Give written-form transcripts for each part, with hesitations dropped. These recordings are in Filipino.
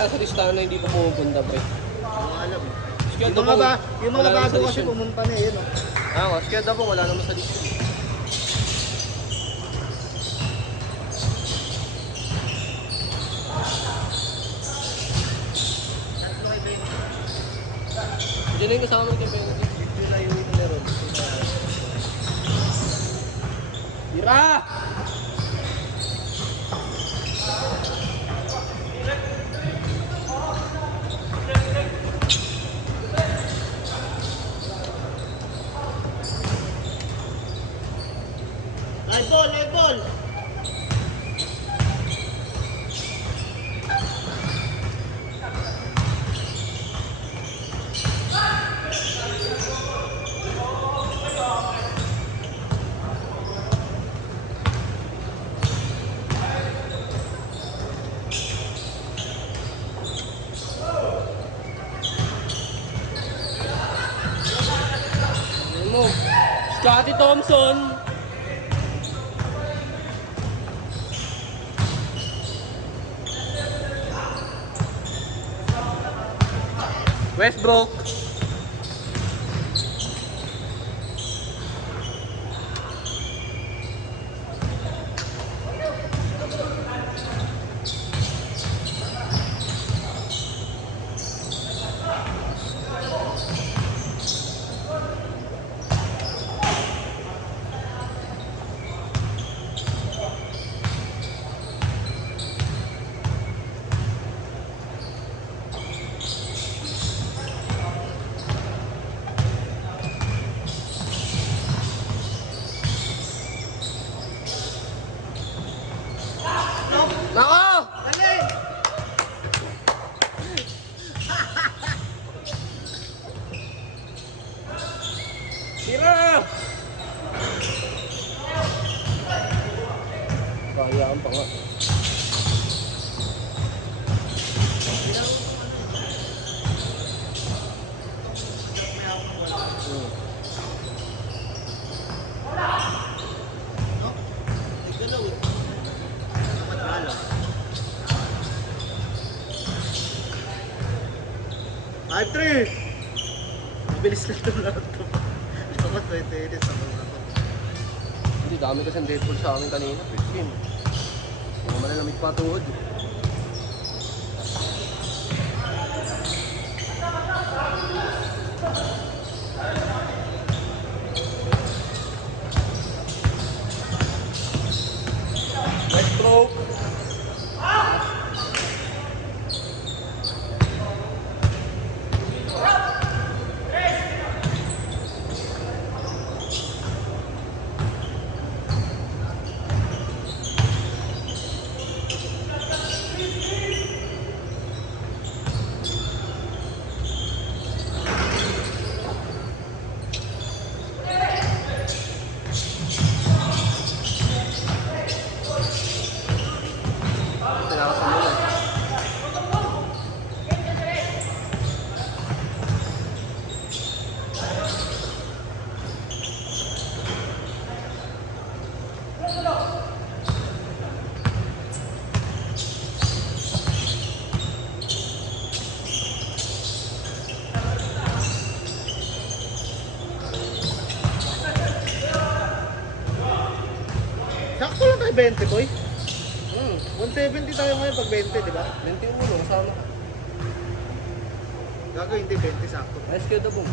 nasa listahan na hindi pa pumupunta, pre. Ano alam. Yung mga bago kasi pumunta na yun. Kaya daw wala naman sa lista. Diyan na yung kasama ng penalty. Ito na yung meron. Tira! Live ball! Ano? Scotty Thompson. Westbrook. Nako! Dali! Tira! Kayaan pa nga. Nagalaw eh. Nakatalo. 5-3! Mabilis lang ito lahat ito. Dapat 20 minutes ako ako. Hindi, dami kasi ang Deadpool sa amin kanina. 15. Mga malalamig pa tuhod. Westbrook. Tinakasan mo na. Sakto lang tayo 20 boy. 170 Hmm. tayo ngayon pag 20, di ba? 21, kasama ka. Gago hindi 20 sakto. Ayos kayo daw, boom.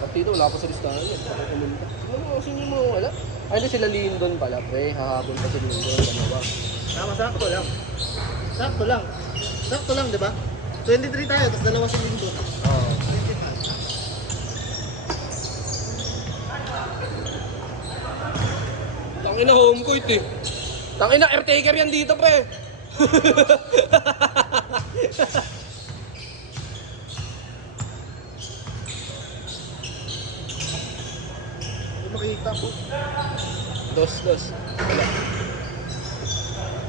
Partida, wala pa sa listahan yan. Saka kumunta. Ano mo, sino yung mga wala? Ay, hindi sila Lindon pala, pre. Hahapon pa si Lindon, dalawa. Tama, sakto lang. Sakto lang. Sakto lang, di ba? 23 tayo, tapos dalawa sa linggo. Oo. 25. Tangina home court eh. Tangina airtaker yan dito, pre. Hindi makita po. Dos. Wala.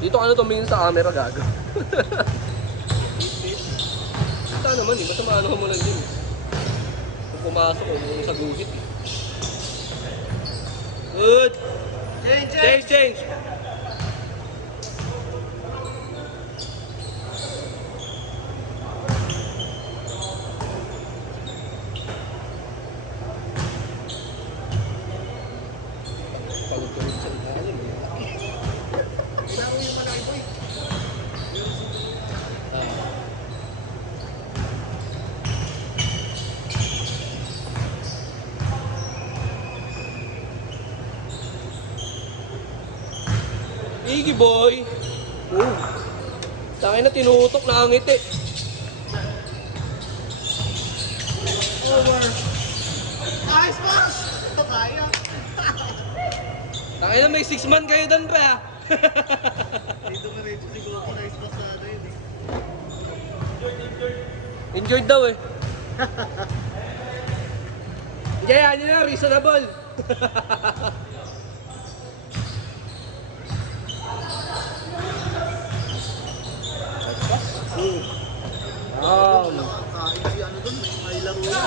Dito ano tumingin sa camera, gago. Kita naman eh, basta maano ka mo lang din eh. Kung pumasok ko, yung sa guhit eh. Good! Change, change. Pagod-pagod sa ilalim. Ilaro yung malaki boy. Iggy boy. Oh. Tangin na tinutok na ang ngiti. Over. Nice pass! Kaya. Tangin na may 6 man kayo doon pa. Dito na rin siguro ko nice pass sa ano yun eh. Injured daw eh. Hindi, yan yun na, reasonable. Oh. Kain si ano doon, may laro yun.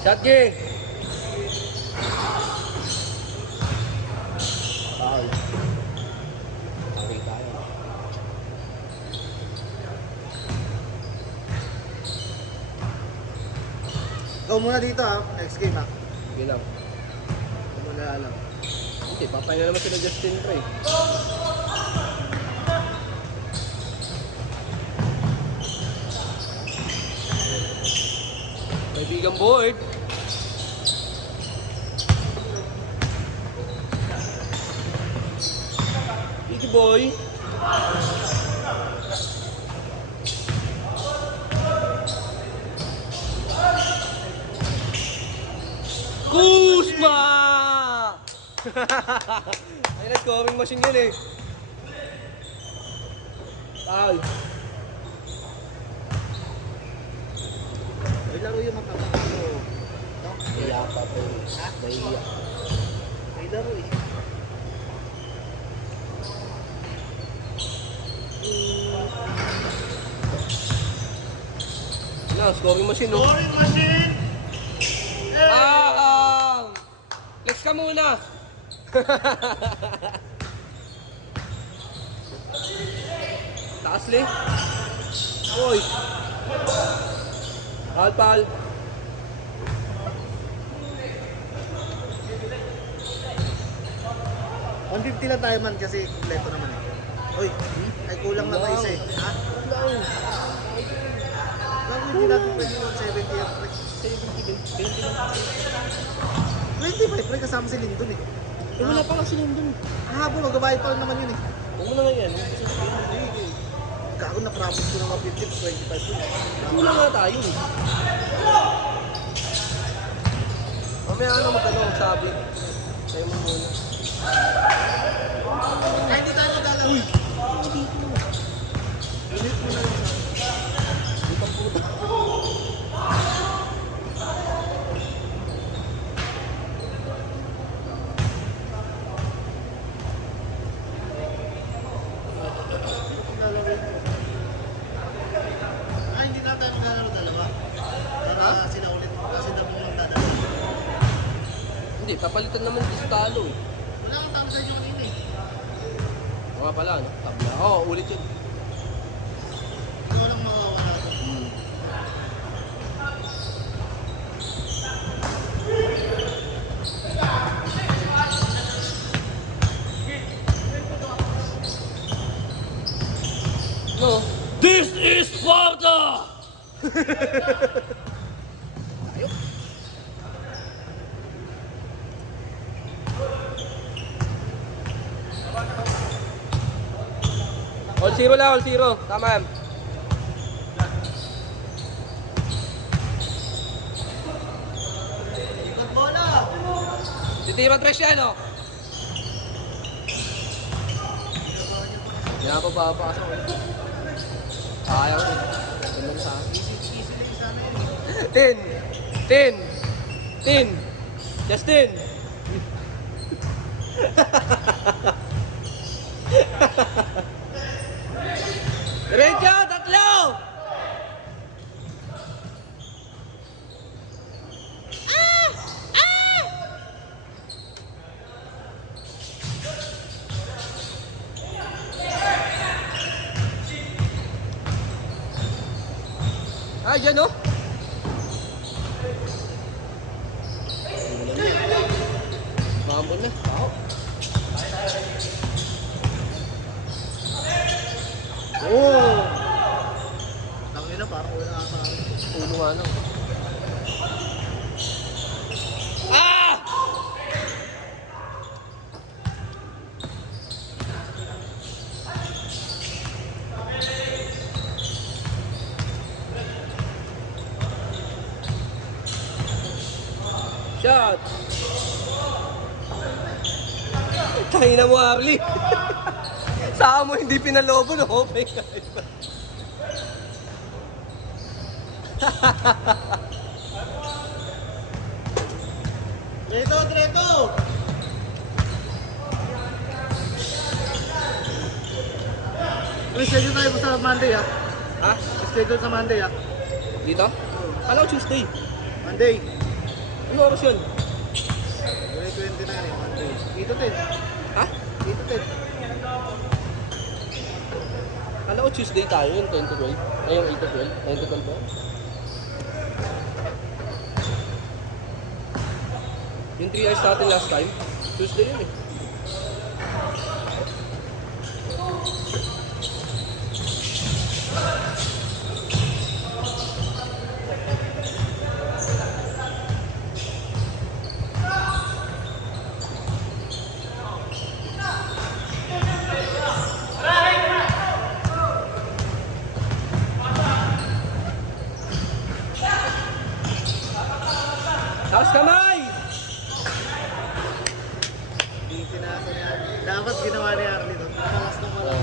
Shot game. Foul. Okay tayo. Ikaw muna dito ha, next game ha. Sige lang. Hindi mo na alam. Hindi, papahinga naman sila Justin Pre. Kaibigang board. Iggy boy. Kuzma! Ay, na scoring machine yun eh. Foul. May laro yung mga kapatid. No? Kaya pa po. Ha? Nahiya. May laro eh. Na, scoring machine no? Scoring machine! Flex ka muna. Taas le. Oy. Pal. 150 lang tayo man kasi kompleto naman eh. Uy, ay kulang na tayo isa eh. Ha? Bakit hindi natin pwede yung 70 yan pre? 20 lang. 25 pre kasama si Lindon eh. Eh, wala pa nga sila dun. Habo, magbabayad pa rin naman yun eh. Huwag mo na nga yan. Kako na promise ko ng 50 to 25 pre. Wala nga tayo eh. Mamaya ano magtanong, sabi. Sa'yo mo muna. Ay, hindi tayo magalaw. Uy! Unit mo na lang. Di pa puto. Ay, hindi na tayo maglalaro dalawa. Para sila ulit kasi dami lang dadala. Hindi, papalitan naman dito talo eh. Wala kang tama sa inyo kanina eh. Oo nga pala, ano? Tabla. Oo, ulit yun. Ikaw lang mawawala ko. No. This is Sparta! Ayok. All zero lang, all zero. Tama yan. Ikot bola! Titira tres yan, oh. Hindi na pa papasok eh. Sayang eh. Ganun sa akin. Easy lang sana yun. 10. Justin. Diretso, tatlo. Ay, dyan, no? Mamon na. Oh! Tangin na, parang wala ata. Ulo nga lang. Ah! Shot! Tayo na mo, Arlie. Saan mo hindi pinalobo, no? Okay, guys. Direto! May schedule tayo sa Monday, ah. Ha? May schedule sa Monday, ah. Dito? Kala ko Tuesday. Monday. Ano oras yun? July 29, eh, Monday. 8 to 10. Ha? 8 to 10. Kala ko Tuesday tayo yun, 10 to 12. Ay, yung 8 to 12. 9 to 12 ba? Yung 3 hours natin last time, Tuesday yun eh. Taas kamay! Hindi pinasa niya. Dapat ginawa ni Arlie doon. Malas na pala.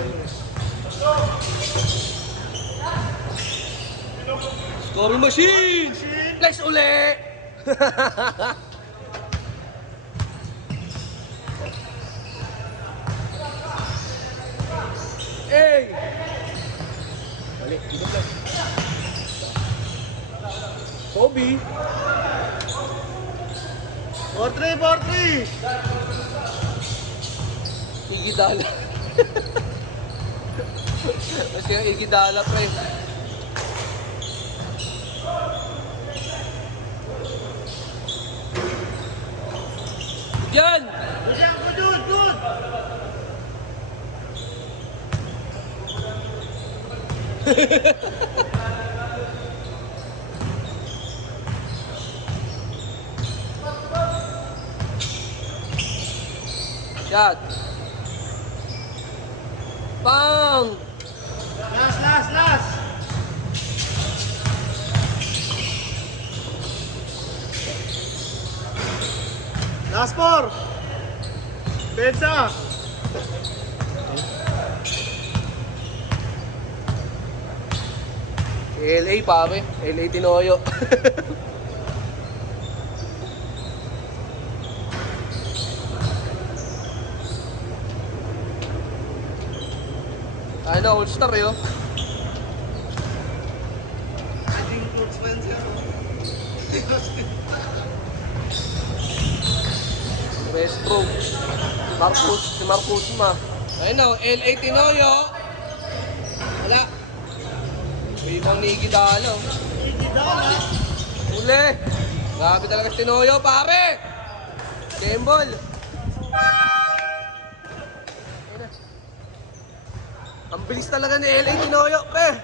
Scoring machine! Flex uli! Hey! Balik, dito lang. Kobe! 4-3, 4-3! Igidala. Kasi yung igidala pre. Yan! Bigyan ko, Jude! Jude! Shot! Bang! Last! Last 4! Bensa! LA pare, LA Tinoyo. Ano, all-star yun. Ating Coach Spencer. Westbrook. Si Marcus ma. Ayun na, LA Tinoyo. Wala. Ibang ni Igidala. Igidala! Uli. Grabe talaga si Tinoyo, pare. Kembol. Ang bilis talaga ni LA Tinoyo, pre.